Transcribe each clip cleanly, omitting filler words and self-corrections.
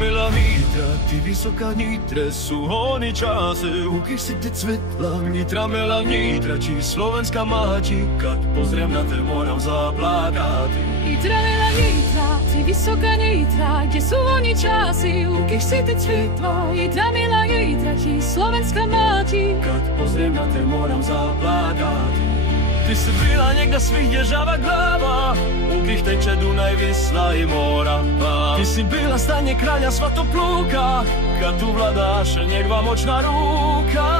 milá Nitra, ty vysoká Nitre, sú hony časy, ukysity cvetla. Nitra milá Nitra, či Slovenská máti, kad pozriem na te moram zaplakati. Nitra milá Nitra, ty vysoká Nitra, kde sú hony časy, ukysity cvetla. Nitra milá Nitra, či Slovenská máti, kad pozriem na te moram zaplakati. Ty si byla niekde svih, kde žava glava, ukých teče Dunaj, Visla i Morava. Ty si byla stane kráľa Svatoplúka, kad tu vladáš, nech vám močná ruka.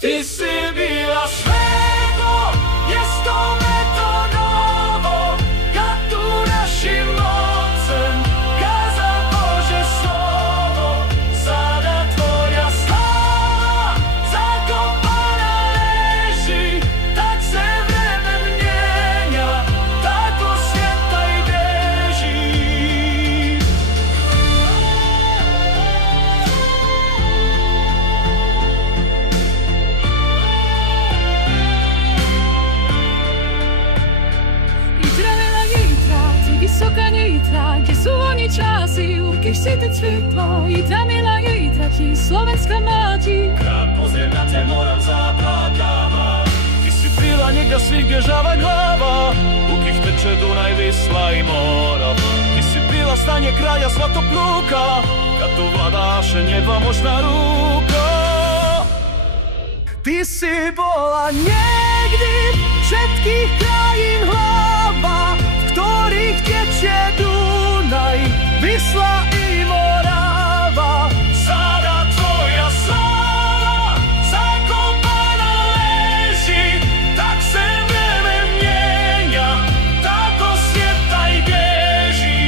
Ty si byla svetlo, miesto Metonovo, kad tu našim mocem kaza Bože slovo. Sada tvoja sláva zakopaná leží, tak se vreme mienia, tako svet aj beží. Nitra milá Nitra, ty vysoká Nitra, kde sú hony časy, ukysity cvetla. Nitra milá Nitra, či Slovenská máti, Kad pozriem na te moram zaplakava. Ty si byla niekde svih, kde žava glava, ukých teče Dunaj, Visla i Morava. Ty si byla stane kráľa Svatoplúka, kad tu vladáš, nech vám močná ruka. Ty si bola niekdy všetkých krajín hlava, v ktorých tečie Dunaj, Visla i Morava. Sada tvoja sláva zakopaná leží, tak se vreme mienia, tako svet aj beží.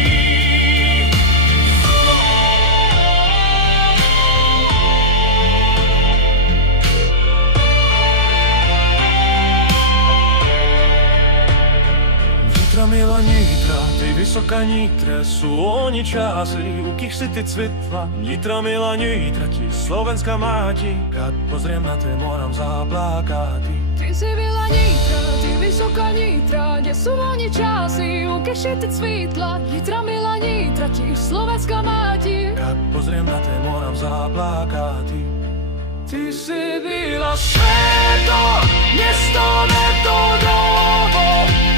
Nitra milá Nitra, ty vysoká Nitre, sú oni časy, ukých si ty cvetla. Nitra milá Nitra, ti Slovenská máti, kad pozriem na te moram zaplakati. ty si milá Nitra, ty vysoká Nitra, kde sú hony časy, ukysity cvetla. Nitra milá Nitra, či Slovenská máti, Kad pozriem na te moram zaplakati. Ty si byla svetlo, miesto Metonovo,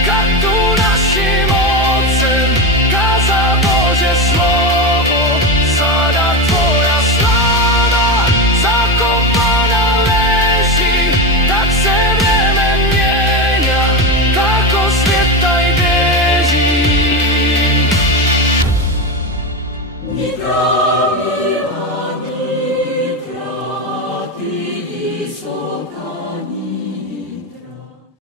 kad tu našim mocem kaza Bože slovo. Sada tvoja sláva zakopaná leží, tak se vreme mienia, tako svet aj beží. Nitra